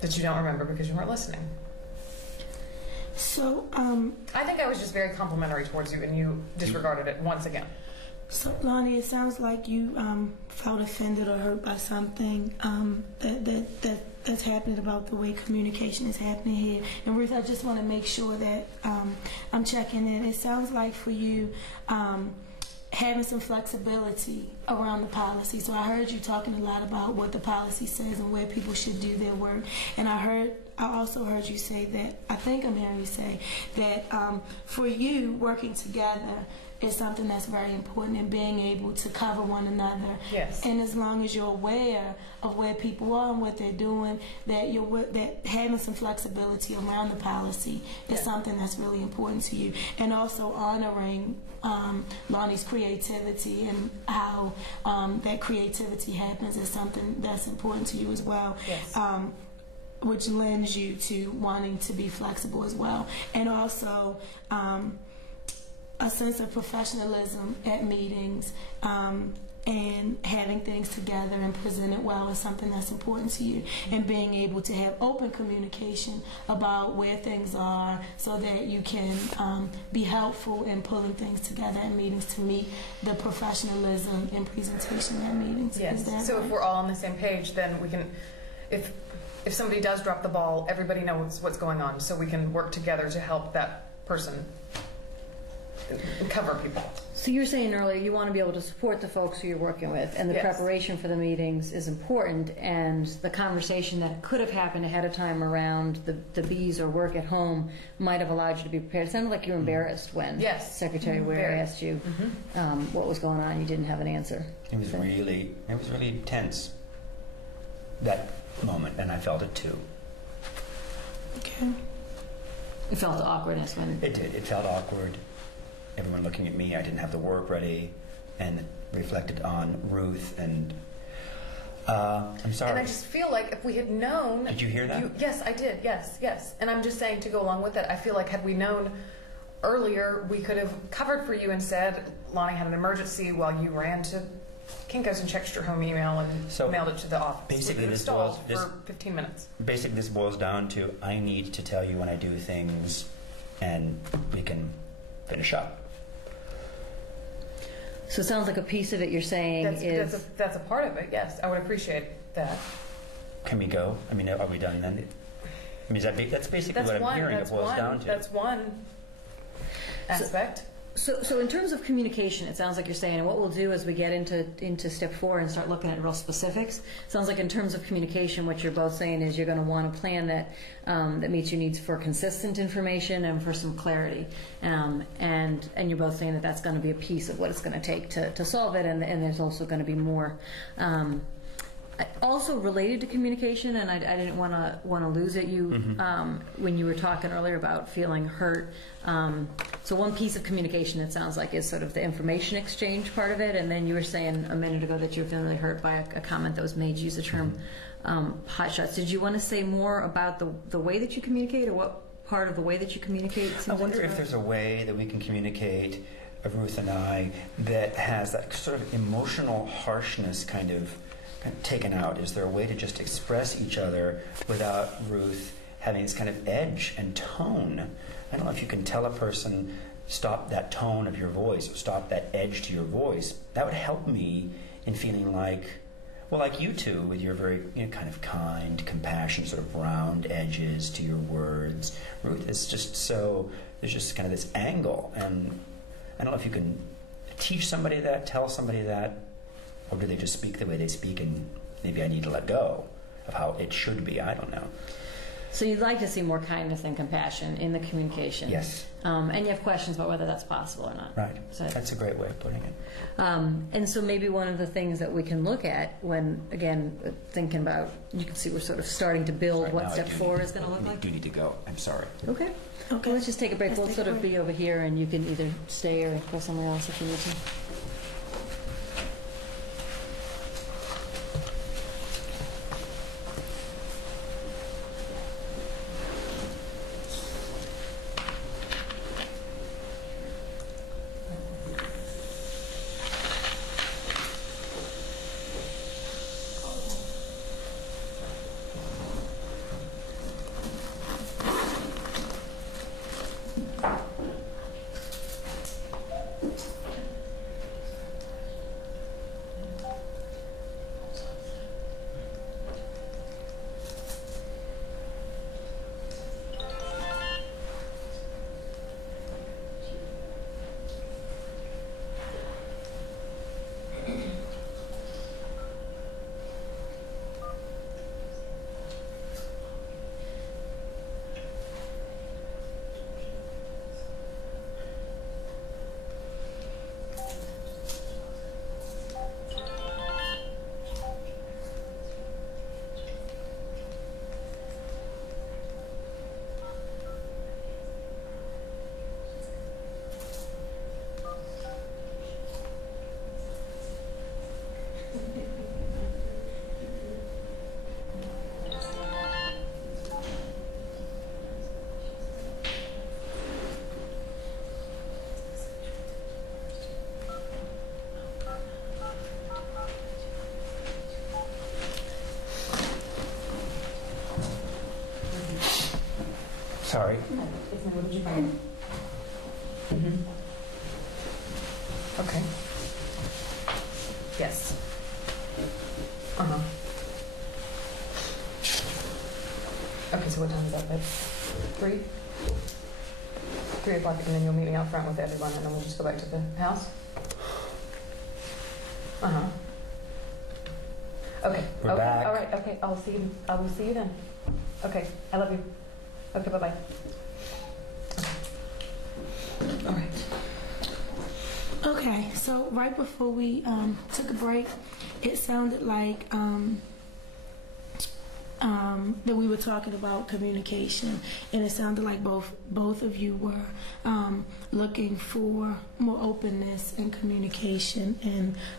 That you don't remember because you weren't listening. So, I think I was just very complimentary towards you and you disregarded it once again. So, Lonnie, it sounds like you felt offended or hurt by something that's happening about the way communication is happening here. And Ruth, I just want to make sure that I'm checking in. It sounds like for you having some flexibility around the policy. So I heard you talking a lot about what the policy says and where people should do their work. And I also heard you say that, I think I'm hearing you say that for you, working together is something that's very important, and being able to cover one another. Yes. And as long as you're aware of where people are and what they're doing, that having some flexibility around the policy is something that's really important to you. And also honoring Lonnie's creativity and how that creativity happens is something that's important to you as well. Yes. Which lends you to wanting to be flexible as well. And also a sense of professionalism at meetings and having things together and present it well is something that's important to you. And being able to have open communication about where things are so that you can be helpful in pulling things together at meetings to meet the professionalism and presentation at meetings. Yes. So right? If we're all on the same page, then we can, if somebody does drop the ball, everybody knows what's going on, so we can work together to help that person cover people. So you were saying earlier you want to be able to support the folks who you're working with, and the preparation for the meetings is important, and the conversation that could have happened ahead of time around the bees or work at home might have allowed you to be prepared. It sounded like you were embarrassed when Secretary Ware asked you what was going on. You didn't have an answer. It was really tense, that moment, and I felt it too. Okay. It felt awkwardness when... It did. It felt awkward. Everyone looking at me, I didn't have the work ready, and it reflected on Ruth, and I'm sorry. And I just feel like if we had known... Did you hear that? Yes, I did. Yes. And I'm just saying, to go along with it, I feel like had we known earlier, we could have covered for you and said, Lonnie had an emergency while you ran to Kinko's and checked your home email and mailed it to the office. Basically, this stalled for 15 minutes. Basically, this boils down to I need to tell you when I do things, and we can finish up. So it sounds like a piece of it you're saying that's a part of it. Yes, I would appreciate that. Can we go? I mean, are we done then? I mean, that's basically what I'm hearing. It boils down to. That's one aspect. So in terms of communication, it sounds like you're saying, and what we'll do as we get into step 4 and start looking at real specifics, it sounds like in terms of communication, what you're both saying is you're going to want a plan that meets your needs for consistent information and for some clarity. And you're both saying that that's going to be a piece of what it's going to take to solve it, and there's also going to be more. Also related to communication, and I didn't want to lose at you when you were talking earlier about feeling hurt. So one piece of communication, it sounds like, is sort of the information exchange part of it, and then you were saying a minute ago that you were feeling really hurt by a comment that was made. You used the term hot shots. Did you want to say more about the way that you communicate, or what part of the way that you communicate? I wonder if there's a way that we can communicate, Ruth and I, that has that sort of emotional harshness kind of taken out. Is there a way to just express each other without Ruth having this kind of edge and tone? I don't know if you can tell a person, stop that tone of your voice, or stop that edge to your voice. That would help me in feeling like, well, like you two, with your very kind of kind, compassionate, sort of round edges to your words. Ruth is just so, there's just kind of this angle. And I don't know if you can teach somebody that, tell somebody that, or do they just speak the way they speak, and maybe I need to let go of how it should be. I don't know. So you'd like to see more kindness and compassion in the communication. Yes. And you have questions about whether that's possible or not. Right. So, that's a great way of putting it. And so maybe one of the things that we can look at when, again, thinking about, you can see we're sort of starting to build Right, what now step 4 is going to look like. I do need to go. I'm sorry. Okay. Well, let's just take a break. We'll sort of be over here, and you can either stay or go somewhere else if you need to. Sorry. Okay. Yes. Uh-huh. Okay, so what time is that, babe? 3? 3 o'clock, and then you'll meet me out front with everyone, and then we'll just go back to the house? Uh-huh. Okay. We're okay. back. All right, okay. I will see you then. Okay, I love you. Okay, bye-bye. All right. Okay, so right before we took a break, it sounded like that we were talking about communication, and it sounded like both of you were looking for more openness and communication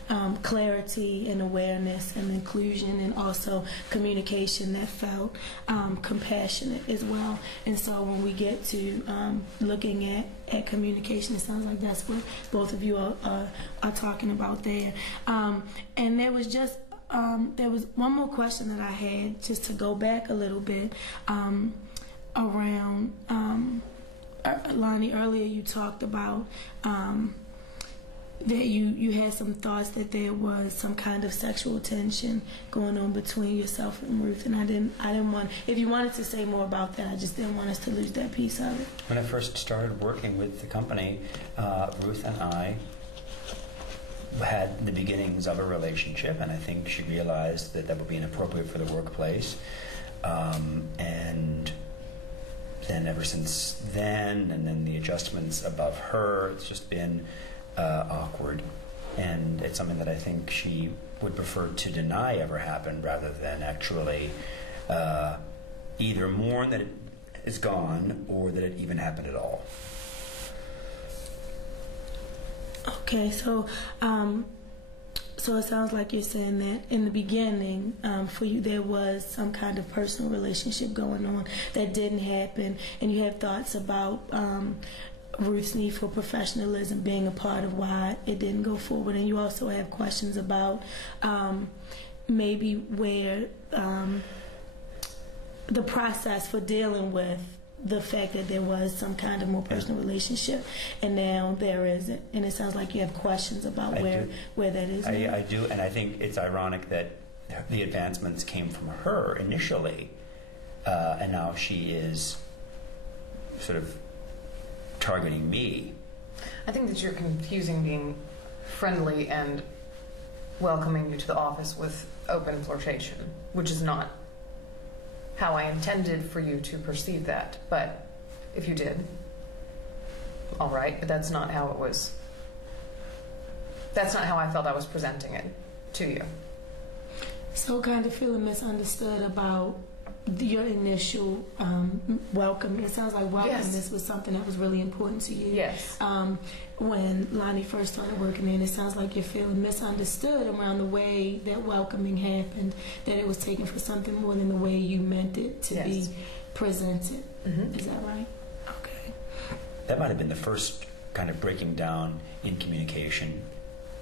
and clarity and awareness and inclusion, and also communication that felt compassionate as well. And so when we get to looking at communication, it sounds like that's what both of you are talking about there. And there was just there was one more question that I had, just to go back a little bit around, Lonnie, earlier you talked about that you had some thoughts that there was some kind of sexual tension going on between yourself and Ruth, and I didn't want, if you wanted to say more about that, I just didn't want us to lose that piece of it. When I first started working with the company, Ruth and I had the beginnings of a relationship, and I think she realized that would be inappropriate for the workplace. And then ever since then, and then the adjustments above her, it's just been awkward. And it's something that I think she would prefer to deny ever happened, rather than actually either mourn that it is gone or that it even happened at all. Okay, so So it sounds like you're saying that in the beginning, for you, there was some kind of personal relationship going on that didn't happen, and you have thoughts about Ruth's need for professionalism being a part of why it didn't go forward, and you also have questions about maybe where the process for dealing with the fact that there was some kind of more personal relationship, and now there isn't. And it sounds like you have questions about where that is. I do, and I think it's ironic that the advancements came from her initially, and now she is sort of targeting me. I think that you're confusing being friendly and welcoming you to the office with open flirtation, which is not how I intended for you to perceive that. But if you did, all right, but that's not how it was. That's not how I felt I was presenting it to you. So kind of feeling misunderstood about your initial welcome. It sounds like welcome. Yes. This was something that was really important to you. Yes. When Lonnie first started working in, it sounds like you're feeling misunderstood around the way that welcoming happened, that it was taken for something more than the way you meant it to be presented. Mm-hmm. Is that right? Okay. That might have been the first kind of breaking down in communication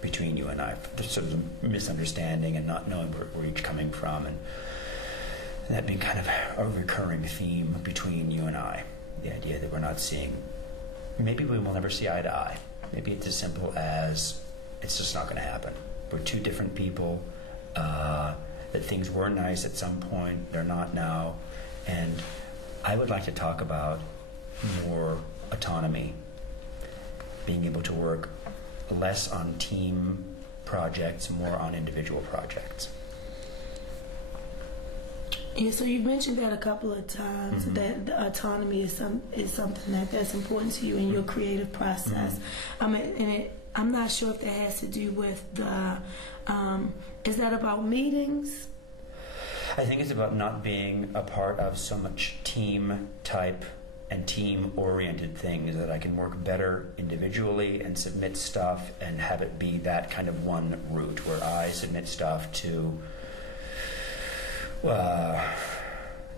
between you and I, the sort of misunderstanding and not knowing where we're each coming from, and that being kind of a recurring theme between you and I, the idea that we're not seeing, maybe we will never see eye to eye. Maybe it's as simple as it's just not going to happen. We're two different people, that things were nice at some point, they're not now, and I would like to talk about more autonomy, being able to work less on team projects, more on individual projects. Yeah, so you mentioned that a couple of times, that the autonomy is something that's important to you in your creative process. I'm not sure if that has to do with the. Is that about meetings? I think it's about not being a part of so much team type and team-oriented things, that I can work better individually and submit stuff and have it be that kind of one route where I submit stuff to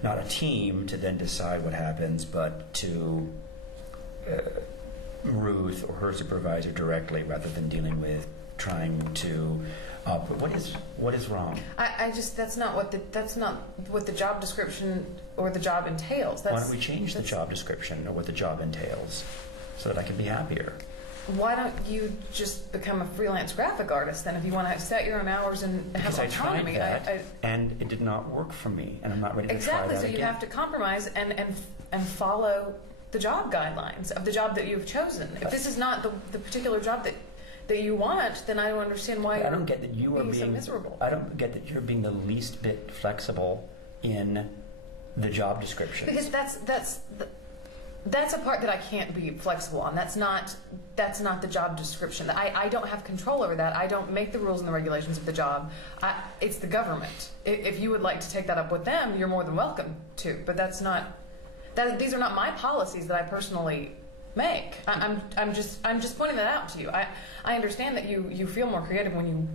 not a team to then decide what happens, but to Ruth or her supervisor directly, rather than dealing with trying to. What is wrong? That's not what the job description or the job entails. Why don't we change the job description or what the job entails, so that I can be happier? Why don't you just become a freelance graphic artist then, if you want to set your own hours and have autonomy? I tried that, and it did not work for me, and I'm not ready to try that Exactly, so you have to compromise and follow the job guidelines of the job that you've chosen. If this is not the particular job that you want, then I don't understand why I don't get that you are being so miserable. I don't get that you're being the least bit flexible in the job description. Because that's a part that I can't be flexible on. That's not the job description. I don't have control over that. I don't make the rules and the regulations of the job. It's the government. If you would like to take that up with them, you're more than welcome to. But these are not my policies that I personally make. I'm just pointing that out to you. I understand that you feel more creative when you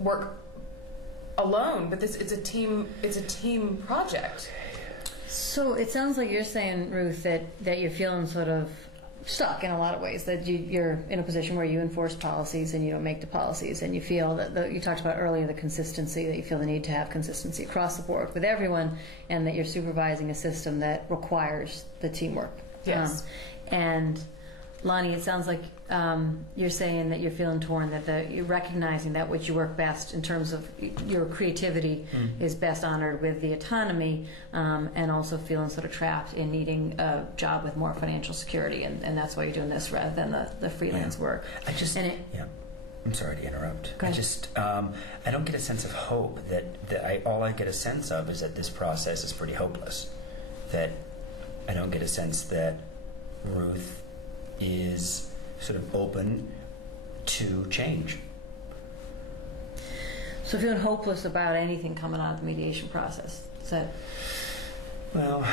work alone, but it's a team project. So it sounds like you're saying, Ruth, that you're feeling sort of stuck in a lot of ways, that you're in a position where you enforce policies and you don't make the policies, and you feel that you talked about earlier, the consistency, that you feel the need to have consistency across the board with everyone, and that you're supervising a system that requires the teamwork. Yes. And Lonnie, it sounds like you're saying that you're feeling torn, that you're recognizing that what you work best in terms of your creativity is best honored with the autonomy, and also feeling sort of trapped in needing a job with more financial security, and that's why you're doing this rather than the freelance work. I'm sorry to interrupt. I don't get a sense of hope. All I get a sense of is that this process is pretty hopeless. That I don't get a sense that Ruth is sort of open to change. So feeling hopeless about anything coming out of the mediation process. Is that? Well,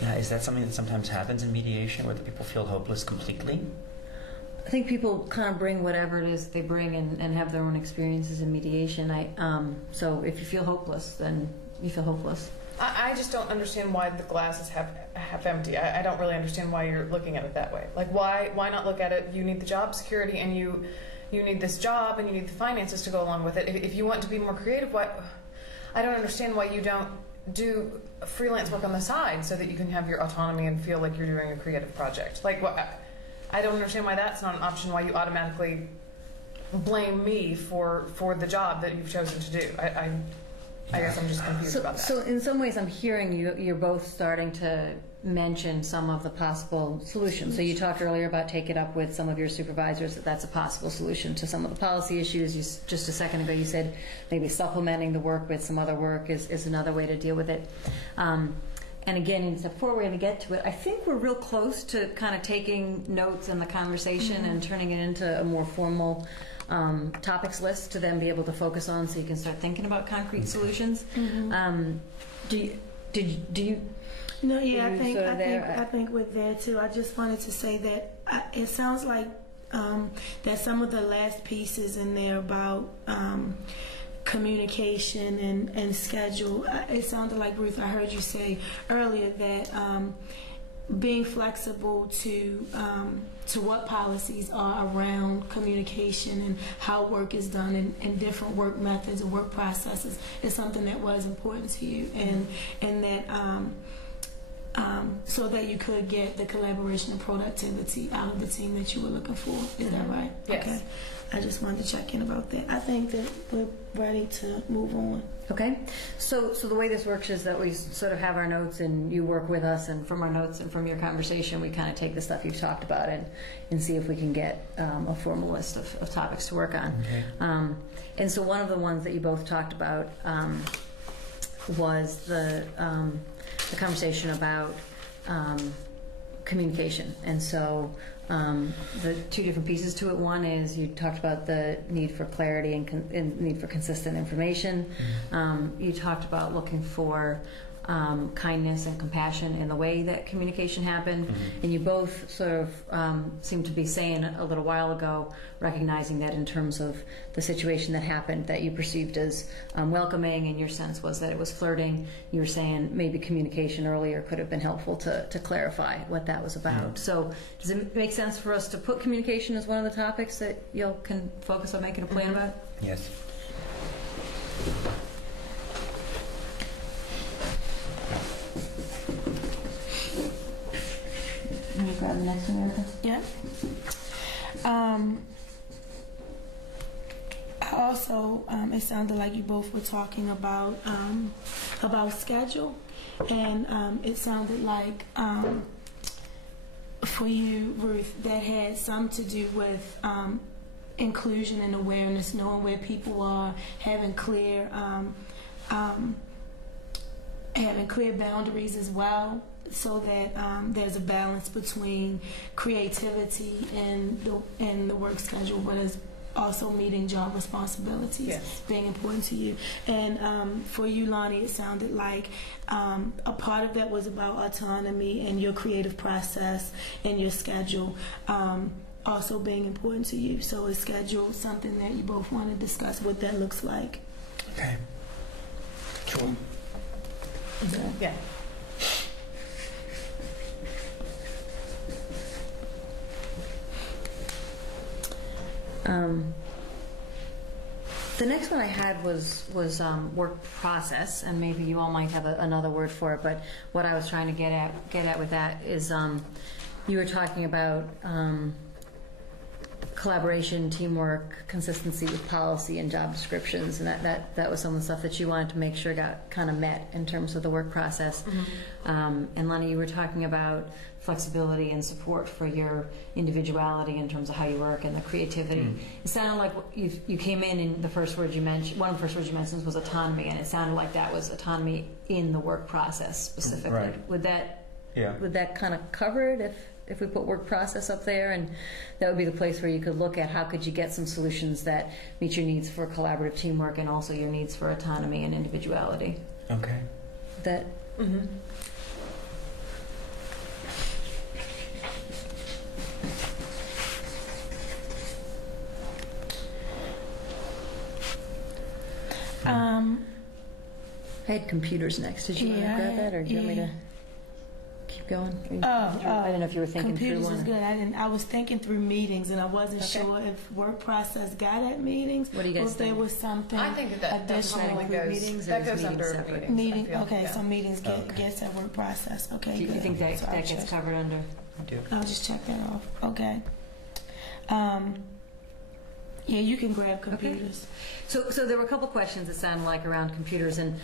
is that something that sometimes happens in mediation, where the people feel hopeless completely? I think people kind of bring whatever it is they bring and have their own experiences in mediation. So if you feel hopeless, then you feel hopeless. I just don't understand why the glass is half empty. I don't really understand why you're looking at it that way. Like, why not look at it, you need the job security and you need this job and you need the finances to go along with it. If you want to be more creative, I don't understand why you don't do freelance work on the side so that you can have your autonomy and feel like you're doing a creative project. Like, I don't understand why that's not an option, why you automatically blame me for the job that you've chosen to do. I guess I'm just confused about that. So in some ways, I'm hearing you're both starting to mention some of the possible solutions. So you talked earlier about take it up with some of your supervisors, that's a possible solution to some of the policy issues. Just a second ago, you said maybe supplementing the work with some other work is another way to deal with it. And again, before we're going to get to it, I think we're real close to kind of taking notes in the conversation and turning it into a more formal topics list to then be able to focus on, so you can start thinking about concrete solutions. Do you? No, yeah, I think we're there too. I just wanted to say that it sounds like that some of the last pieces in there about communication and schedule. It sounded like, Ruth, I heard you say earlier that being flexible to what policies are around communication and how work is done and different work methods and work processes is something that was important to you, and that so that you could get the collaboration and productivity out of the team that you were looking for. Is that right? Yes. Okay. I just wanted to check in about that. I think that we're ready to move on. Okay, so the way this works is that we sort of have our notes and you work with us, and from our notes and from your conversation we kind of take the stuff you've talked about and see if we can get a formal list of topics to work on. Okay. And so one of the ones that you both talked about was the conversation about communication. And so the two different pieces to it. One is you talked about the need for clarity and need for consistent information. You talked about looking for kindness and compassion in the way that communication happened. And you both sort of seemed to be saying a little while ago, recognizing that in terms of the situation that happened that you perceived as welcoming, and your sense was that it was flirting. You were saying maybe communication earlier could have been helpful to clarify what that was about. So does it make sense for us to put communication as one of the topics that you can focus on making a plan about? Yes. Can you grab the next one, Erica? Yeah. Also, it sounded like you both were talking about schedule, and it sounded like for you, Ruth, that had some to do with inclusion and awareness, knowing where people are, having clear boundaries as well, so that there's a balance between creativity and the work schedule, but as also meeting job responsibilities, being important to you. And for you, Lonnie, it sounded like a part of that was about autonomy and your creative process and your schedule also being important to you. So is schedule something that you both want to discuss what that looks like? Okay. Cool. Yeah. The next one I had was work process, and maybe you all might have another word for it. But what I was trying to get at with that is you were talking about collaboration, teamwork, consistency with policy and job descriptions, and that was some of the stuff that you wanted to make sure got kind of met in terms of the work process. And Lonnie, you were talking about flexibility and support for your individuality in terms of how you work and the creativity. It sounded like you came in and the first word you mentioned, one of the first words you mentioned was autonomy, and it sounded like that was autonomy in the work process specifically. Right. Would that kind of cover it if we put work process up there? And that would be the place where you could look at how could you get some solutions that meet your needs for collaborative teamwork and also your needs for autonomy and individuality. Okay. That. I had computers next. Did you want to grab that, or do you want me to keep going? I don't know if you were thinking through computers one. is good. I was thinking through meetings, and I wasn't sure if work process got at meetings. What do you guys or if there think? was something I think that additional. probably include goes, meetings, or that is goes meetings under separate? meetings. I feel. Okay, Yeah. so meetings gets at work process. Okay, Do you good. think that So I'll that gets check. covered under? I do. I'll just check that off. Okay. Yeah, you can grab computers. So there were a couple questions that sounded like around computers, and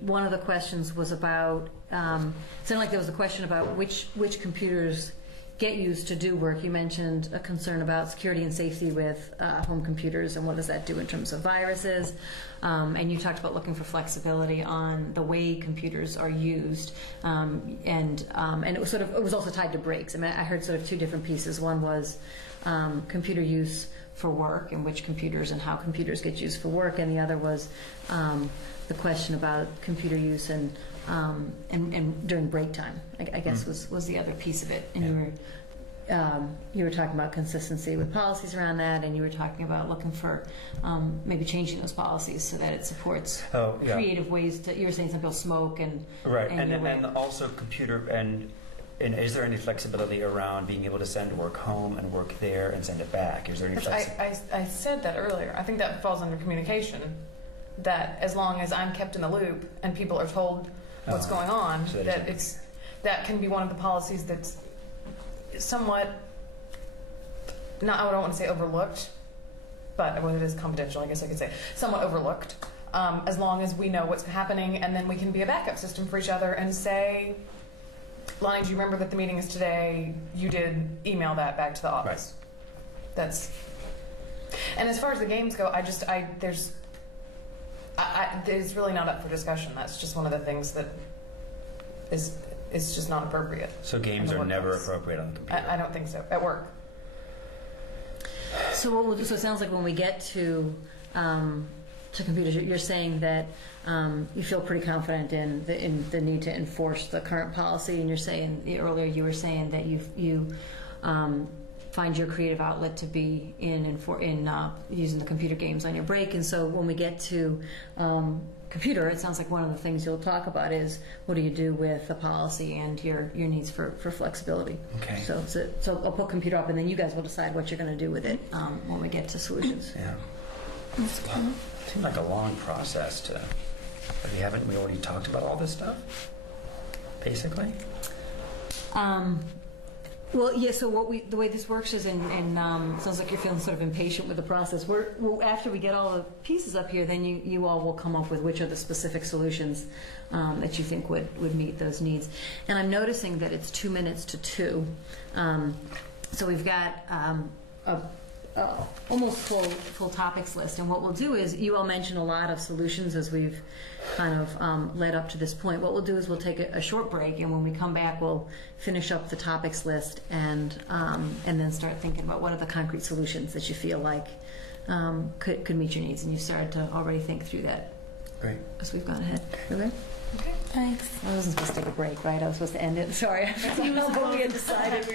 one of the questions was about sounded like there was a question about which computers get used to do work. You mentioned a concern about security and safety with home computers, and what does that do in terms of viruses? And you talked about looking for flexibility on the way computers are used, and it was it was also tied to breaks. I mean, I heard sort of two different pieces. One was computer use for work, and which computers and how computers get used for work, and the other was the question about computer use and during break time. I guess was the other piece of it. And you were talking about consistency with policies around that, and you were talking about looking for maybe changing those policies so that it supports creative ways to. You were saying some people smoke and right, and also computer and is there any flexibility around being able to send work home and work there and send it back? Is there any flexibility? I said that earlier. I think that falls under communication. That as long as I'm kept in the loop and people are told what's going on, so that can be one of the policies that's somewhat, I don't want to say overlooked, but it is confidential, I guess I could say, somewhat overlooked, as long as we know what's happening, and then we can be a backup system for each other and say, Lonnie, do you remember that the meeting is today? You did email that back to the office. Right. And as far as the games go, there's really not up for discussion. That's just one of the things that is just not appropriate. So games are never appropriate on the computer? I don't think so. At work. So what we'll do, so it sounds like when we get to computers, you're saying that you feel pretty confident in the need to enforce the current policy, and you're saying earlier you were saying that you find your creative outlet to be in using the computer games on your break. And so when we get to computer, it sounds like one of the things you'll talk about is what do you do with the policy and your needs for flexibility. Okay. So I'll put computer up, and then you guys will decide what you're going to do with it when we get to solutions. Yeah. It seemed like a long process haven't we already talked about all this stuff? Basically? Well, yeah. So the way this works is, sounds like you're feeling sort of impatient with the process. After we get all the pieces up here, then you all will come up with which are the specific solutions that you think would meet those needs. And I'm noticing that it's 2 minutes to 2, so we've got almost full topics list. And what we'll do is, you all mentioned a lot of solutions as we've kind of led up to this point. What we'll do is we'll take a short break, and when we come back, we'll finish up the topics list and then start thinking about what are the concrete solutions that you feel like could meet your needs. And you started to already think through that. Great. As we've gone ahead. Okay. Okay, thanks. I wasn't supposed to take a break, right? I was supposed to end it. Sorry. I don't know what we had decided we were